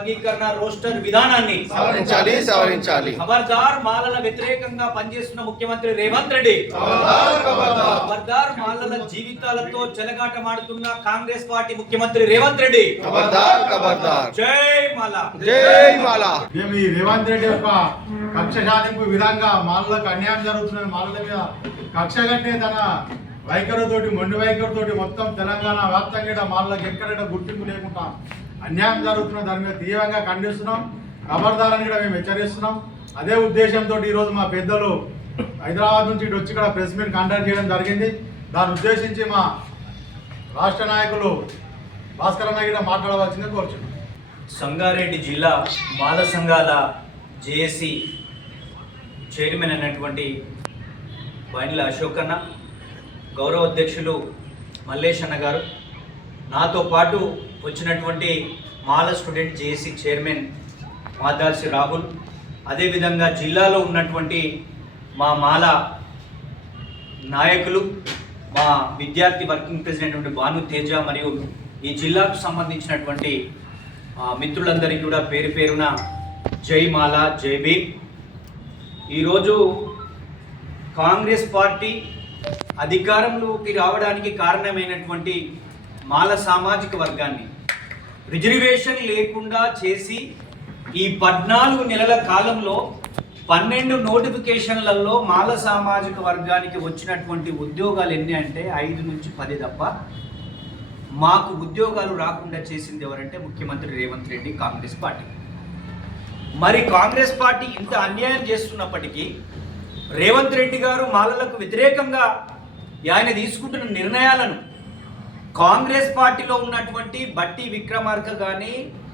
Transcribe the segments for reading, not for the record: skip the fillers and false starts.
వర్గీకరణ రోస్టర్ విధానాన్ని సవరించాలి. ఖబర్దార్ మాలల వ్యతిరేకంగా పనిచేస్తున్న ముఖ్యమంత్రి రేవంత్ రెడ్డి, ఖబర్దార్ మాలల జీవితాలతో చెలగాటమాడుతున్న కాంగ్రెస్ పార్టీ ముఖ్యమంత్రి రేవంత్ రెడ్డి, జై మాలా, జై మాలా. మేము ఈ రేవంత్ రెడ్డి యొక్క కక్ష సాధింపు విధంగా మాలలకు అన్యాయం జరుగుతున్నది, మాలల మీద కక్ష కట్టే తన వైఖరితోటి మొండి వైఖరితోటి మొత్తం తెలంగాణ వ్యాప్తంగా మాలలకు ఎక్కడైనా గుర్తింపు లేకుండా అన్యాయం జరుగుతున్న దాని మీద తీవ్రంగా ఖండిస్తున్నాం. ఖబర్దారని కూడా మేము హెచ్చరిస్తున్నాం. అదే ఉద్దేశంతో ఈరోజు మా పెద్దలు హైదరాబాద్ నుంచి ఇటు వచ్చి ఇక్కడ ప్రెస్ మీట్ కండక్ట్ చేయడం జరిగింది. దాన్ని ఉద్దేశించి మా రాష్ట్ర నాయకులు భాస్కర్ అన్న కూడా మాట్లాడవలసిందిగా కోరుచున్నాం. సంగారెడ్డి జిల్లా మాల సంఘాల జేఏసీ చైర్మన్ అయినటువంటి బండ్ల అశోక్ అన్న, గౌరవ అధ్యక్షులు మల్లేష్ అన్న గారు, నాతో పాటు వచ్చినటువంటి మాల స్టూడెంట్ జేఏసీ చైర్మన్ మాదాల్సి రాహుల్, అదేవిధంగా జిల్లాలో ఉన్నటువంటి మా మాల నాయకులు, మా విద్యార్థి వర్కింగ్ ప్రెసిడెంట్ భాను తేజ, మరియు ఈ జిల్లాకు సంబంధించినటువంటి మిత్రులందరికీ కూడా పేరు పేరున జై మాలా, జై భీమ్. ఈరోజు కాంగ్రెస్ పార్టీ అధికారంలోకి రావడానికి కారణమైనటువంటి మాల సామాజిక వర్గాన్ని రిజర్వేషన్ లేకుండా చేసి ఈ 14 నెలల కాలంలో 12 నోటిఫికేషన్లలో మాల సామాజిక వర్గానికి వచ్చినటువంటి ఉద్యోగాలు ఎన్ని అంటే 5 నుంచి 10 తప్ప. మాకు ఉద్యోగాలు రాకుండా చేసింది ఎవరంటే ముఖ్యమంత్రి రేవంత్ రెడ్డి, కాంగ్రెస్ పార్టీ. మరి కాంగ్రెస్ పార్టీ ఇంత అన్యాయం చేస్తున్నప్పటికీ రేవంత్ రెడ్డి గారు మాలలకు వ్యతిరేకంగా ఆయన తీసుకుంటున్న నిర్ణయాలను కాంగ్రెస్ పార్టీలో ఉన్నటువంటి బట్టి విక్రమార్క కానీ,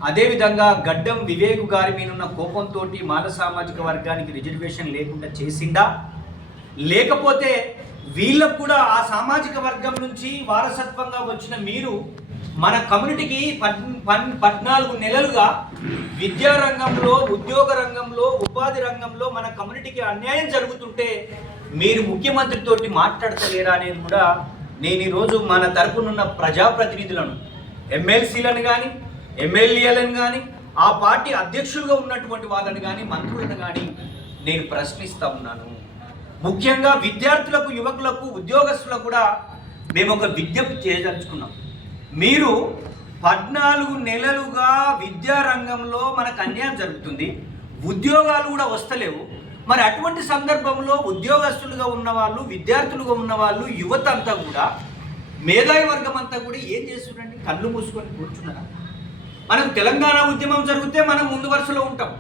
అదేవిధంగా గడ్డం వివేక్ గారి మీద ఉన్న కోపంతో మాల సామాజిక వర్గానికి రిజర్వేషన్ లేకుండా చేసిందా, లేకపోతే వీళ్ళకు కూడా ఆ సామాజిక వర్గం నుంచి వారసత్వంగా వచ్చిన మీరు మన కమ్యూనిటీకి 14 నెలలుగా విద్యారంగంలో, ఉద్యోగ రంగంలో, ఉపాధి రంగంలో మన కమ్యూనిటీకి అన్యాయం జరుగుతుంటే మీరు ముఖ్యమంత్రితోటి మాట్లాడతలేరా అనేది కూడా నేను ఈరోజు మన తరపునున్న ప్రజాప్రతినిధులను, ఎమ్మెల్సీలను కానీ, ఎమ్మెల్యేలను కానీ, ఆ పార్టీ అధ్యక్షులుగా ఉన్నటువంటి వాళ్ళని కానీ, మంత్రులను కానీ నేను ప్రశ్నిస్తూ ఉన్నాను. ముఖ్యంగా విద్యార్థులకు, యువకులకు, ఉద్యోగస్తులకు కూడా మేము ఒక విజ్ఞప్తి చేయదలుచుకున్నాం. మీరు 14 నెలలుగా విద్యారంగంలో మనకు అన్యాయం జరుగుతుంది, ఉద్యోగాలు కూడా వస్తలేవు. మరి అటువంటి సందర్భంలో ఉద్యోగస్తులుగా ఉన్నవాళ్ళు, విద్యార్థులుగా ఉన్నవాళ్ళు, యువత అంతా కూడా, మేధావి వర్గం అంతా కూడా ఏం చేస్తున్నారండి? కళ్ళు మూసుకొని కూర్చున్నారా? మనం తెలంగాణ ఉద్యమం జరిగితే మనం ముందు వరుసలో ఉంటాం,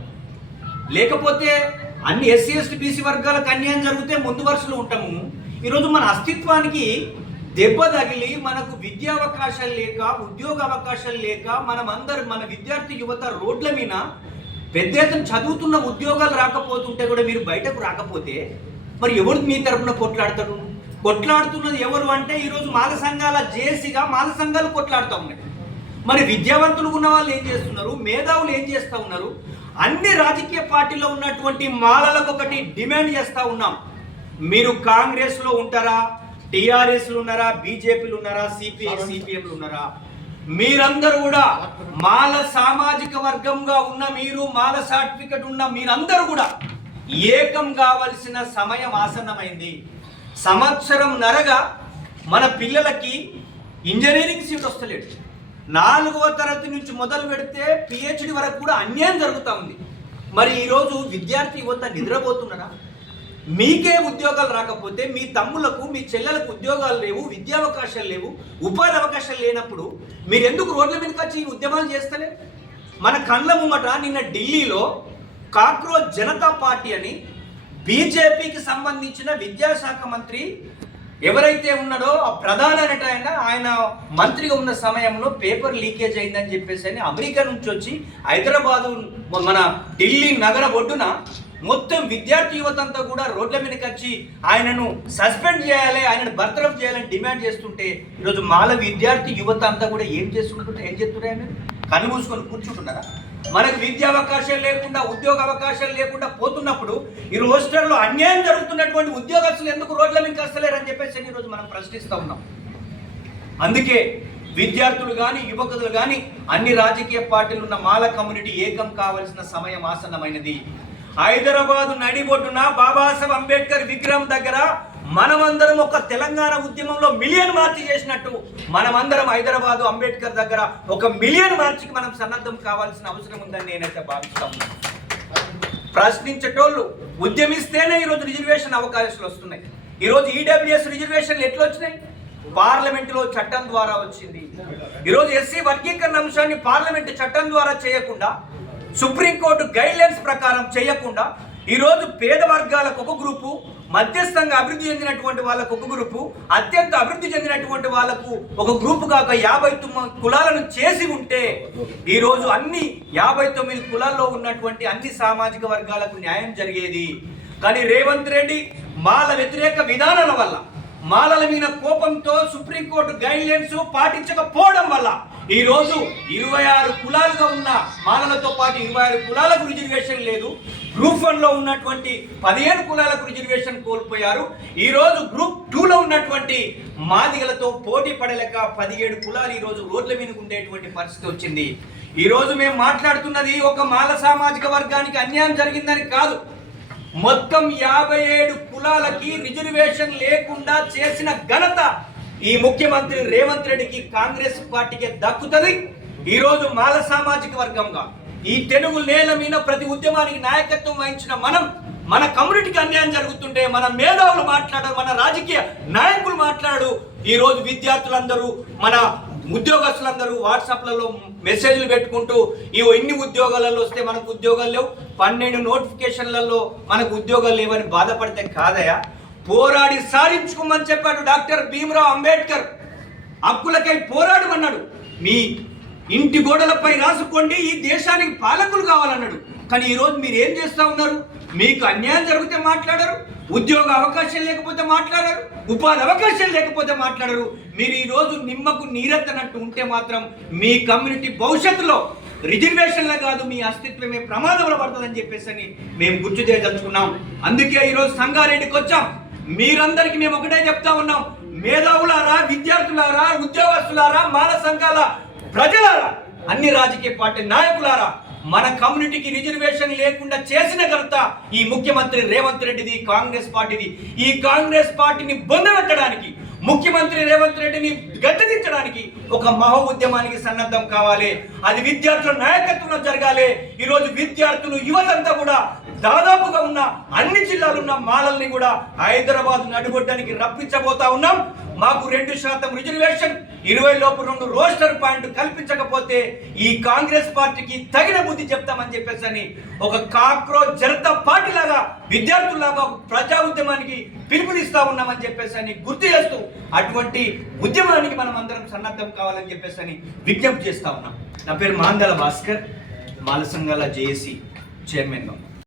లేకపోతే అన్ని ఎస్సీ ఎస్టీ బీసీ వర్గాలకు అన్యాయం జరిగితే ముందు వరుసలో ఉంటాము. ఈరోజు మన అస్తిత్వానికి దెబ్బ తగిలి మనకు విద్యా అవకాశాలు లేక, ఉద్యోగ అవకాశాలు లేక, మన విద్యార్థి యువత రోడ్ల మీద పెద్ద ఎత్తున చదువుతున్న ఉద్యోగాలు రాకపోతుంటే కూడా మీరు బయటకు రాకపోతే మరి ఎవరు మీ తరపున కొట్లాడతాడు? కొట్లాడుతున్నది ఎవరు అంటే ఈరోజు మాల సంఘాల జేఏసీగా మాల సంఘాలు కొట్లాడుతూ ఉన్నాయి. మరి విద్యావంతులు ఉన్న వాళ్ళు ఏం చేస్తున్నారు? మేధావులు ఏం చేస్తూ ఉన్నారు? అన్ని రాజకీయ పార్టీలో ఉన్నటువంటి మాలలకు ఒకటి డిమాండ్ చేస్తూ ఉన్నాం. మీరు కాంగ్రెస్లో ఉంటారా, టీఆర్ఎస్లు ఉన్నారా, బీజేపీలు ఉన్నారా, సిపిఎంలు ఉన్నారా? మీరందరూ కూడా మాల సామాజిక వర్గంగా ఉన్న మీరు, మాల సర్టిఫికెట్ ఉన్న మీరందరూ కూడా ఏకం కావలసిన సమయం ఆసన్నమైంది. సంవత్సరం నరగా మన పిల్లలకి ఇంజనీరింగ్ సీట్ వస్తలేదు. 4వ తరగతి నుంచి మొదలు పెడితే పిహెచ్డి వరకు కూడా అన్యాయం జరుగుతూ ఉంది. మరి ఈరోజు విద్యార్థి యువత నిద్రపోతున్నారా? మీకే ఉద్యోగాలు రాకపోతే మీ తమ్ములకు, మీ చెల్లెలకు ఉద్యోగాలు లేవు, విద్యా అవకాశాలు లేవు, ఉపాధి అవకాశాలు లేనప్పుడు మీరు ఎందుకు రోడ్ల మీదకి వచ్చి ఉద్యమాలు చేస్తలే? మన కళ్ళ ముంగట నిన్న ఢిల్లీలో కాక్రోచ్ జనతా పార్టీ అని బీజేపీకి సంబంధించిన విద్యాశాఖ మంత్రి ఎవరైతే ఉన్నాడో ఆ ప్రధాన ఆయన మంత్రిగా ఉన్న సమయంలో పేపర్ లీకేజ్ అయిందని చెప్పేసి అమెరికా నుంచి వచ్చి హైదరాబాదు, మన ఢిల్లీ నగర ఒడ్డున మొత్తం విద్యార్థి యువత అంతా కూడా రోడ్ల మీదకి వచ్చి ఆయనను సస్పెండ్ చేయాలి, ఆయనను బర్తరఫ్ చేయాలని డిమాండ్ చేస్తుంటే ఈరోజు మాల విద్యార్థి యువత అంతా కూడా ఏం చేస్తున్నారు? కళ్ళు మూసుకొని కూర్చుంటున్నారా? మనకు విద్యా అవకాశాలు లేకుండా, ఉద్యోగ అవకాశాలు లేకుండా పోతున్నప్పుడు ఈ రోస్టర్లో అన్యాయం జరుగుతున్నటువంటి ఉద్యోగస్తులు ఎందుకు రోడ్ల మీదకి వస్తలేరని చెప్పేసి ఈరోజు మనం ప్రశ్నిస్తూ ఉన్నాం. అందుకే విద్యార్థులు కానీ యువకులు కానీ అన్ని రాజకీయ పార్టీలు ఉన్న మాల కమ్యూనిటీ ఏకం కావలసిన సమయం ఆసన్నమైనది. హైదరాబాదు నడిబొడ్డున బాబాసాహెబ్ అంబేద్కర్ విగ్రహం దగ్గర మనమందరం ఒక తెలంగాణ ఉద్యమంలో మిలియన్ మార్చి చేసినట్టు మనమందరం హైదరాబాదు అంబేద్కర్ దగ్గర 1 మిలియన్ మార్చికి మనం సన్నద్ధం కావాల్సిన అవసరం ఉందని నేనైతే భావిస్తాను. ప్రశ్నించేటోళ్ళు ఉద్యమిస్తేనే ఈరోజు రిజర్వేషన్ అవకాశాలు వస్తున్నాయి. ఈరోజు ఈడబ్ల్యూఎస్ రిజర్వేషన్లు ఎట్లా వచ్చినాయి? పార్లమెంటులో చట్టం ద్వారా వచ్చింది. ఈరోజు ఎస్సీ వర్గీకరణ అంశాన్ని పార్లమెంటు చట్టం ద్వారా చేయకుండా, సుప్రీంకోర్టు గైడ్లైన్స్ ప్రకారం చేయకుండా ఈరోజు పేద వర్గాలకు ఒక గ్రూపు, మధ్యస్థంగా అభివృద్ధి చెందినటువంటి వాళ్ళకు ఒక గ్రూపు, అత్యంత అభివృద్ధి చెందినటువంటి వాళ్ళకు ఒక గ్రూపు కాక 59 కులాలను చేసి ఉంటే ఈరోజు అన్ని 59 కులాల్లో ఉన్నటువంటి అన్ని సామాజిక వర్గాలకు న్యాయం జరిగేది. కానీ రేవంత్ రెడ్డి మాల వ్యతిరేక విధానాల వల్ల, మాలల మీద కోపంతో సుప్రీంకోర్టు గైడ్లైన్స్ పాటించకపోవడం వల్ల ఈరోజు 26 కులాలుగా ఉన్న మాలలతో పాటు 26 కులాలకు రిజర్వేషన్ లేదు. గ్రూప్ 1లో ఉన్నటువంటి 15 కులాలకు రిజర్వేషన్ కోల్పోయారు. ఈరోజు గ్రూప్ 2లో ఉన్నటువంటి మాదిగలతో పోటీ పడలేక 17 కులాలు ఈరోజు రోడ్ల మీద ఉండేటువంటి పరిస్థితి వచ్చింది. ఈరోజు మేము మాట్లాడుతున్నది ఒక మాల సామాజిక వర్గానికి అన్యాయం జరిగిందని కాదు. మొత్తం 57 కులాలకి రిజర్వేషన్ లేకుండా చేసిన ఘనత ఈ ముఖ్యమంత్రి రేవంత్ రెడ్డికి, కాంగ్రెస్ పార్టీకి దక్కుతుంది. ఈరోజు మాల సామాజిక వర్గంగా ఈ తెలుగు నేల మీద ప్రతి ఉద్యమానికి నాయకత్వం వహించిన మన కమ్యూనిటీకి అన్యాయం జరుగుతుంటే మన మేధావులు మాట్లాడారు, మన రాజకీయ నాయకులు మాట్లాడు. ఈరోజు విద్యార్థులందరూ, మన ఉద్యోగస్తులందరూ వాట్సాప్లలో మెసేజ్లు పెట్టుకుంటూ ఇన్ని ఉద్యోగాలలో వస్తే మనకు ఉద్యోగాలు లేవు, 12 నోటిఫికేషన్లలో మనకు ఉద్యోగాలు లేవని బాధపడితే కాదయా. పోరాడి సాధించుకోమని చెప్పాడు డాక్టర్ భీమ్రావ్ అంబేద్కర్. హక్కులకై పోరాడమన్నాడు. మీ ఇంటి గోడలపై రాసుకోండి, ఈ దేశానికి పాలకులు కావాలన్నాడు. కానీ ఈరోజు మీరు ఏం చేస్తూ ఉన్నారు? మీకు అన్యాయం జరిగితే మాట్లాడరు, ఉద్యోగ అవకాశం లేకపోతే మాట్లాడరు, ఉపాధి అవకాశం లేకపోతే మాట్లాడరు. మీరు ఈరోజు నిమ్మకు నీరెత్తనట్టు ఉంటే మాత్రం మీ కమ్యూనిటీ భవిష్యత్తులో రిజర్వేషన్లే కాదు మీ అస్తిత్వమే ప్రమాదంలో పడుతుందని చెప్పేసి మేము గుర్తు చేయదలుచుకున్నాం. అందుకే ఈరోజు సంగారెడ్డికి వచ్చాం. మీరందరికీ మేము ఒకటే చెప్తా ఉన్నాం, మేధావులారా, విద్యార్థులారా, ఉద్యోగస్తులారా, మాల సంఘాల ప్రజలారా, అన్ని రాజకీయ పార్టీ నాయకులారా, మన కమ్యూనిటీకి రిజర్వేషన్ లేకుండా చేసిన ఘనత ఈ ముఖ్యమంత్రి రేవంత్ రెడ్డిది, కాంగ్రెస్ పార్టీది. ఈ కాంగ్రెస్ పార్టీని బొందబెట్టడానికి, ముఖ్యమంత్రి రేవంత్ రెడ్డిని గద్దెదించడానికి ఒక మహా ఉద్యమానికి సన్నద్ధం కావాలి. అది విద్యార్థుల నాయకత్వంలో జరగాలి. ఈరోజు విద్యార్థులు, యువతంతా కూడా దాదాపుగా ఉన్న అన్ని జిల్లాలు ఉన్న మాలల్ని కూడా హైదరాబాద్ నడుగొట్టడానికి రప్పించబోతా ఉన్నాం. మాకు 2% రిజర్వేషన్, 20 లోపు 2 రోస్టర్ పాయింట్ కల్పించకపోతే ఈ కాంగ్రెస్ పార్టీకి తగిన బుద్ధి చెప్తామని చెప్పేసి ఒక కాక్రోచ్ జనతా పార్టీ లాగా, విద్యార్థులాగా ఒక ప్రజా ఉద్యమానికి పిలుపునిస్తా ఉన్నామని చెప్పేసి గుర్తు చేస్తూ అటువంటి ఉద్యమానికి మనం అందరం సన్నద్ధం కావాలని చెప్పేసి విజ్ఞప్తి చేస్తా ఉన్నాం. నా పేరు మాందల భాస్కర్, మాల సంఘాల జేఏసీ చైర్మన్గా.